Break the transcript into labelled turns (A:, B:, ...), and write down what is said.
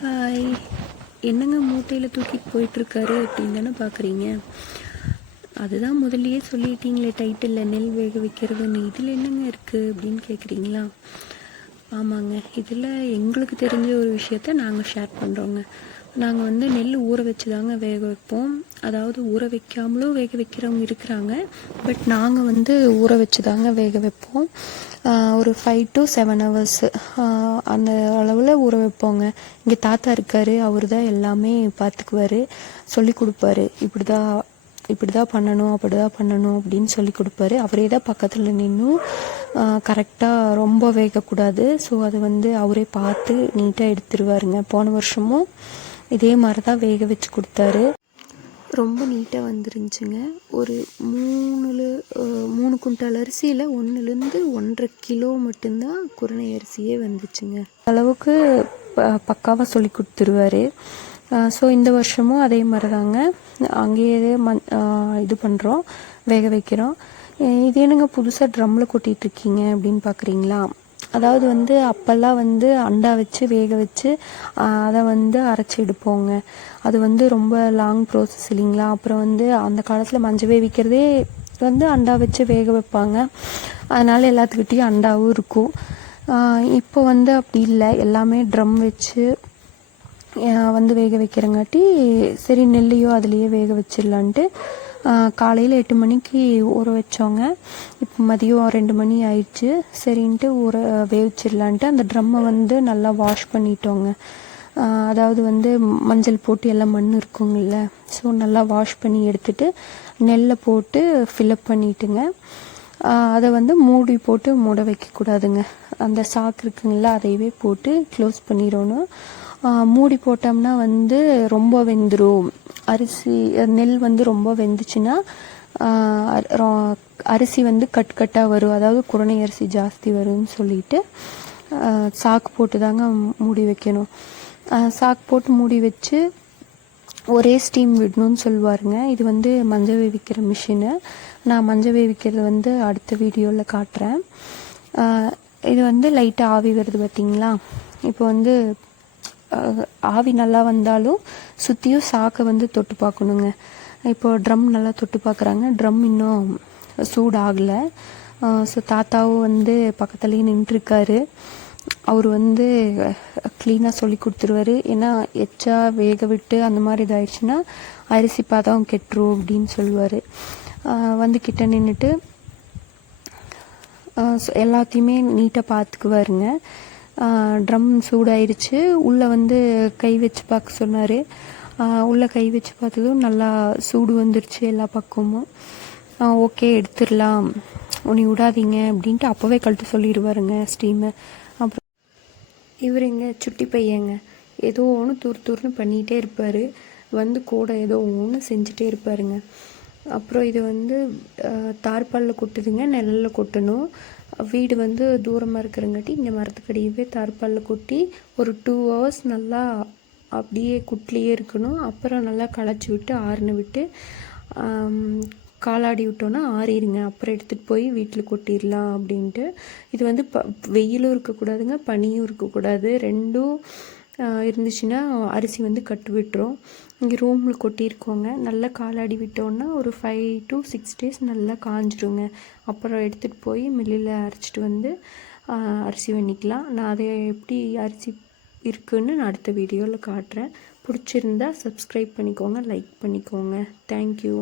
A: Hi. என்னங்க மூட்டையில் தூக்கிட்டு போயிட்டுருக்காரு அப்படின்னு தானே பார்க்குறீங்க அதுதான் முதல்லையே சொல்லிட்டீங்களே டைட்டிலில் நெல் வேக வைக்கிறதுன்னு. இதில் என்னங்க இருக்குது அப்படின்னு கேட்குறீங்களா ஆமாங்க. இதில் எங்களுக்கு தெரிஞ்ச ஒரு விஷயத்த நாங்கள் ஷேர் பண்ணுறோங்க நாங்கள் வந்து நெல் ஊற வச்சு தாங்க வேக வைப்போம். அதாவது ஊற வைக்காமலும் வேக வைக்கிறவங்க இருக்கிறாங்க. பட் நாங்கள் வந்து ஊற வச்சு தாங்க வேக வைப்போம். ஒரு ஃபைவ் டு செவன் ஹவர்ஸு அந்த அளவில் ஊற வைப்போங்க. இங்கே தாத்தா இருக்கார். அவர் தான் எல்லாமே பார்த்துக்குவார் சொல்லி கொடுப்பாரு. இப்படி தான் இப்படி தான் பண்ணணும் அப்படி தான் பண்ணணும் அப்படின்னு சொல்லி கொடுப்பாரு. அவரே தான் பக்கத்தில் நின்றும் கரெக்டாக ரொம்ப வேகக்கூடாது. ஸோ அது வந்து அவரே பார்த்து நீட்டாக எடுத்துருவாருங்க. போன வருஷமும் இதே மாதிரி தான் வேக வச்சு கொடுத்தாரு. ரொம்ப நீட்டாக வந்துருந்துச்சுங்க. ஒரு மூணுல மூணு குண்டால் அரிசியில் ஒன்றுலேருந்து ஒன்றரை கிலோ மட்டும்தான் குருணை அரிசியே வந்துச்சுங்க. அளவுக்கு பக்காவாக சொல்லி கொடுத்துருவாரு. ஸோ இந்த வருஷமும் அதே மாதிரி தாங்க அங்கேயே மண் இது பண்ணுறோம் வேக வைக்கிறோம். இது என்னங்க புதுசாக ட்ரம்மில் கொட்டிகிட்ருக்கீங்க அப்படின்னு பார்க்குறீங்களா அதாவது வந்து அப்போல்லாம் வந்து அண்டா வச்சு வேக வச்சு அதை வந்து அரைச்சி எடுப்போங்க. அது வந்து ரொம்ப லாங் ப்ரோசஸ் இல்லைங்களா? அப்புறம் வந்து அந்த காலத்தில் மஞ்சள் வேவிக்கிறதே வந்து அண்டா வச்சு வேக வைப்பாங்க. அதனால் எல்லாத்துக்கிட்டேயும் அண்டாவும் இருக்கும். இப்போ வந்து அப்படி இல்லை. எல்லாமே ட்ரம் வச்சு வந்து வேக வைக்கிறங்காட்டி சரி நெல்லையோ அதுலேயே வேக வச்சிடலான்ட்டு காலையில் எட்டு மணிக்கு ஊற வச்சோங்க. இப்போ மதியம் ரெண்டு மணி ஆயிடுச்சு. சரின்ட்டு ஊற வேவிச்சிடலான்ட்டு அந்த ட்ரம்மை வந்து நல்லா வாஷ் பண்ணிட்டோங்க. அதாவது வந்து மஞ்சள் போட்டு எல்லாம் மண் இருக்குங்கல்ல ஸோ நல்லா வாஷ் பண்ணி எடுத்துட்டு நெல்லை போட்டு ஃபில்அப் பண்ணிட்டுங்க. அதை வந்து மூடி போட்டு மூட வைக்கக்கூடாதுங்க. அந்த சாக்கு இருக்குங்களா அதையவே போட்டு க்ளோஸ் பண்ணிடணும். மூடி போட்டோம்னா வந்து ரொம்ப வெந்துடும் அரிசி நெல் வந்து ரொம்ப வெந்துச்சுன்னா அரிசி வந்து கட் கட்டாக வரும். அதாவது குரணை அரிசி ஜாஸ்தி வரும்னு சொல்லிட்டு சாக்கு போட்டு தாங்க மூடி வைக்கணும். சாக்கு போட்டு மூடி வச்சு ஒரே ஸ்டீம் விடணும்னு சொல்லுவாருங்க. இது வந்து மஞ்சள் வேவிக்கிற மிஷினு. நான் மஞ்சள் வேவிக்கிறது வந்து அடுத்த வீடியோவில் காட்டுறேன். இது வந்து லைட்டாக ஆவி வருது பார்த்தீங்களா இப்போ வந்து ஆவி நல்லா வந்தாலும் சுற்றியும் சாக்கை வந்து தொட்டு பார்க்கணுங்க. இப்போ ட்ரம் நல்லா தொட்டு பார்க்குறாங்க. ட்ரம் இன்னும் சூடாகலை. ஸோ தாத்தாவும் வந்து பக்கத்துலேயே நின்றுருக்காரு. அவர் வந்து க்ளீனாக சொல்லி கொடுத்துருவாரு. ஏன்னா எச்சா வேக விட்டு அந்த மாதிரி இதாயிடுச்சுன்னா அரிசி பாதம் கெட்டுரும் அப்படின்னு சொல்லுவார். வந்து கிட்ட நின்றுட்டு எல்லாத்தையுமே நீட்டாக பார்த்துக்குவாருங்க. ட்ரம் சூடாயிருச்சு. உள்ளே வந்து கை வச்சு பார்க்க சொன்னார். உள்ளே கை வச்சு பார்த்ததும் நல்லா சூடு வந்துருச்சு எல்லா பக்கமும். ஓகே எடுத்துடலாம். உன்னை விடாதீங்க அப்படின்ட்டு அப்போவே கழட்டு சொல்லிடுவாருங்க ஸ்டீமை அப்புறம் இவர் எங்க? சுட்டி பையங்க. ஏதோ ஒன்று தூர் தூர்னு பண்ணிகிட்டே இருப்பார். வந்து கூட ஏதோ ஒன்று செஞ்சுட்டே இருப்பாருங்க. அப்புறம் இது வந்து தார்பாலில் கொட்டுதுங்க நிழலில் கொட்டணும். வீடு வந்து தூரமாக இருக்கிறங்காட்டி இந்த மரத்துக்கடியவே தார்பாலில் கொட்டி ஒரு டூ ஹவர்ஸ் நல்லா அப்படியே குட்லேயே இருக்கணும். அப்புறம் நல்லா களைச்சி விட்டு ஆறுனு விட்டு காலாடி விட்டோன்னா ஆறிடுங்க அப்புறம் எடுத்துகிட்டு போய் வீட்டில் கொட்டிடலாம் அப்படின்ட்டு. இது வந்து ப வெயிலும் இருக்கக்கூடாதுங்க பனியும் இருக்கக்கூடாது. ரெண்டும் இருந்துச்சுன்னா அரிசி வந்து கட்டு விட்டுரும். இங்கே ரூமில் கொட்டியிருக்கோங்க. நல்லா காலாடி விட்டோன்னா ஒரு ஃபைவ் டு சிக்ஸ் டேஸ் நல்லா காஞ்சிருங்க. அப்புறம் எடுத்துகிட்டு போய் மில்லில் அரைச்சிட்டு வந்து அரிசி பண்ணிக்கலாம் நான் அதை எப்படி அரிசி இருக்குன்னு நான் அடுத்த வீடியோவில் காட்டுறேன். பிடிச்சிருந்தா சப்ஸ்கிரைப் பண்ணிக்கோங்க லைக் பண்ணிக்கோங்க. தேங்க்யூ